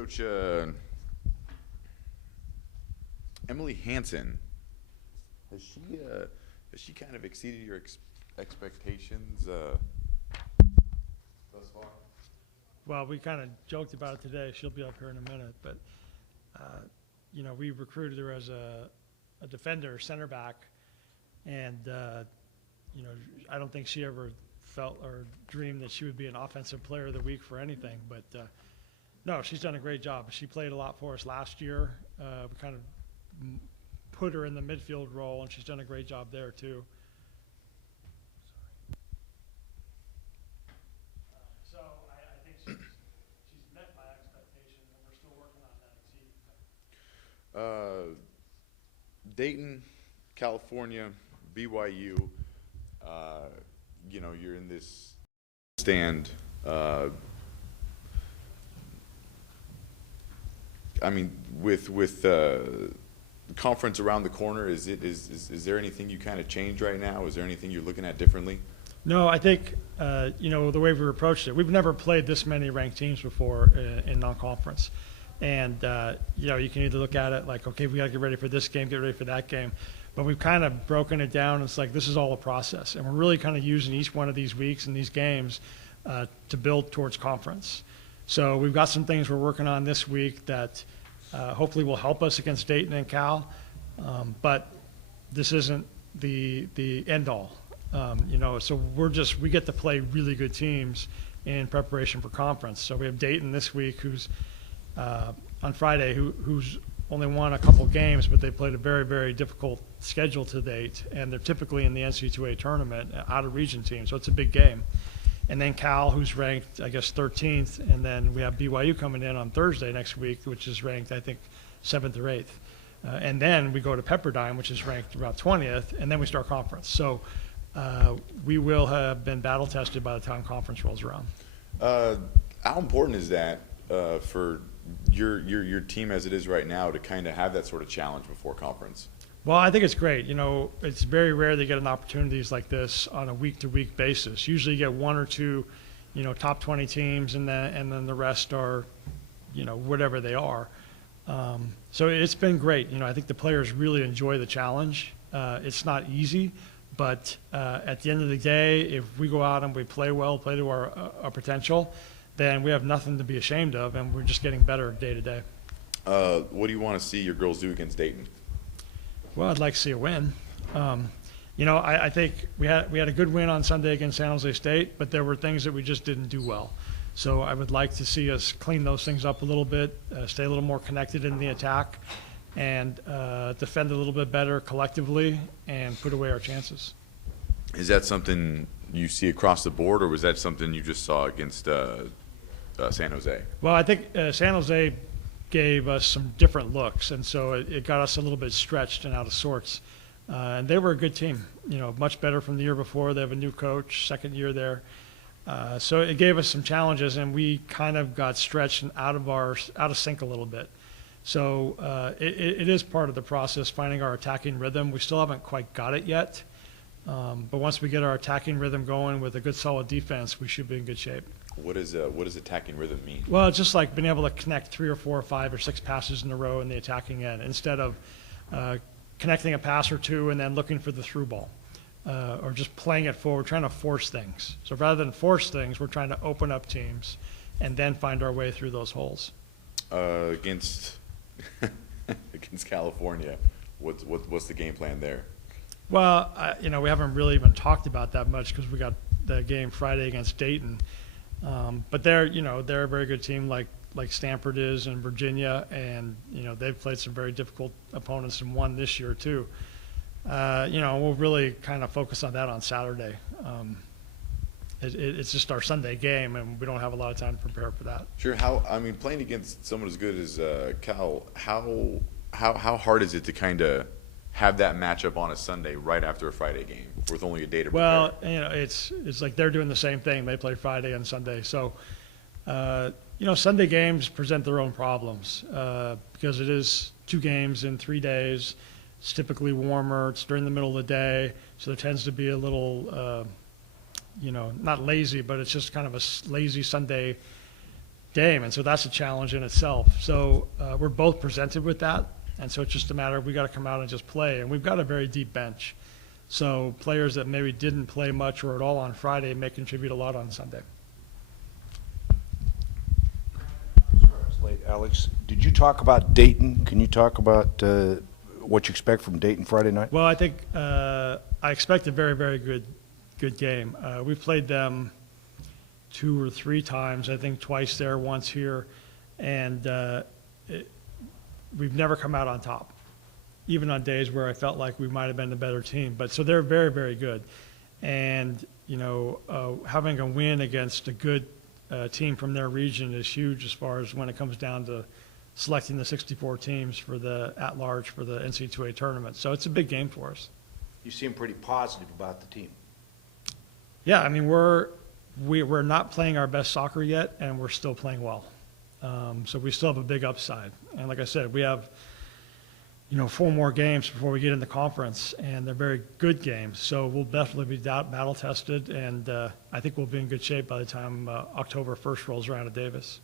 Coach Emily Hansen, has she kind of exceeded your expectations thus far? Well, we kind of joked about it today. She'll be up here in a minute, but we recruited her as a defender, center back, and I don't think she ever felt or dreamed that she would be an offensive player of the week for anything. But no, she's done a great job. She played a lot for us last year. We kind of put her in the midfield role, and she's done a great job there too. So I think she's met my expectations, and we're still working on that exceeding. Dayton, California, BYU. You're in this stand. With the conference around the corner, is there anything you kind of change right now? Is there anything you're looking at differently? No, I think the way we approached it, we've never played this many ranked teams before in non-conference, and you can either look at it like, okay, we got to get ready for this game, get ready for that game, but we've kind of broken it down. It's like this is all a process, and we're really kind of using each one of these weeks and these games to build towards conference. So we've got some things we're working on this week that hopefully will help us against Dayton and Cal, but this isn't the end all. So we get to play really good teams in preparation for conference. So we have Dayton this week, who's on Friday, who's only won a couple games, but they played a very, very difficult schedule to date, and they're typically in the NCAA tournament, out of region team, so it's a big game. And then Cal, who's ranked, I guess, 13th, and then we have BYU coming in on Thursday next week, which is ranked, I think, 7th or 8th. And then we go to Pepperdine, which is ranked about 20th, and then we start conference. So we will have been battle tested by the time conference rolls around. How important is that for your team as it is right now to kind of have that sort of challenge before conference? Well, I think it's great. It's very rare they get an opportunities like this on a week-to-week basis. Usually you get one or two, top 20 teams, and then the rest are, whatever they are. So it's been great. I think the players really enjoy the challenge. It's not easy, but at the end of the day, if we go out and we play well, play to our potential, then we have nothing to be ashamed of, and we're just getting better day to day. What do you want to see your girls do against Dayton? Well, I'd like to see a win. I think we had a good win on Sunday against San Jose State, but there were things that we just didn't do well. So I would like to see us clean those things up a little bit, stay a little more connected in the attack, and defend a little bit better collectively and put away our chances. Is that something you see across the board, or was that something you just saw against San Jose? Well, I think San Jose gave us some different looks, and so it got us a little bit stretched and out of sorts. And they were a good team, much better from the year before. They have a new coach, second year there. So it gave us some challenges, and we kind of got stretched and out of sync a little bit. So it is part of the process, finding our attacking rhythm. We still haven't quite got it yet, but once we get our attacking rhythm going with a good solid defense, we should be in good shape. What does attacking rhythm mean? Well, it's just like being able to connect 3 or 4 or 5 or 6 passes in a row in the attacking end, instead of connecting a pass or two and then looking for the through ball, or just playing it forward, trying to force things. So rather than force things, we're trying to open up teams and then find our way through those holes. Against California, what's the game plan there? Well, we haven't really even talked about that much because we got the game Friday against Dayton. But they're a very good team like Stanford is in Virginia, and they've played some very difficult opponents and won this year too. We'll really kind of focus on that on Saturday. It's just our Sunday game, and we don't have a lot of time to prepare for that. Sure. Playing against someone as good as Cal, how hard is it to kind of have that matchup on a Sunday right after a Friday game with only a day to prepare? Well, it's like they're doing the same thing. They play Friday and Sunday. So, Sunday games present their own problems because it is 2 games in 3 days. It's typically warmer. It's during the middle of the day. So there tends to be a little, not lazy, but it's just kind of a lazy Sunday game, and so that's a challenge in itself. So we're both presented with that, and so it's just a matter of we got to come out and just play, and we've got a very deep bench. So players that maybe didn't play much or at all on Friday may contribute a lot on Sunday. Late, Alex, did you talk about Dayton? Can you talk about what you expect from Dayton Friday night? Well, I think I expect a very, very good game. We've played them 2 or 3 times, I think twice there, once here, and we've never come out on top, even on days where I felt like we might have been the better team. But so they're very, very good. And, you know, having a win against a good team from their region is huge as far as when it comes down to selecting the 64 teams for the at-large for the NCAA tournament. So it's a big game for us. You seem pretty positive about the team. Yeah, I mean, we're not playing our best soccer yet, and we're still playing well. So we still have a big upside. And like I said, we have, you know, 4 more games before we get in the conference, and they're very good games. So we'll definitely be battle tested, and I think we'll be in good shape by the time October 1st rolls around at Davis.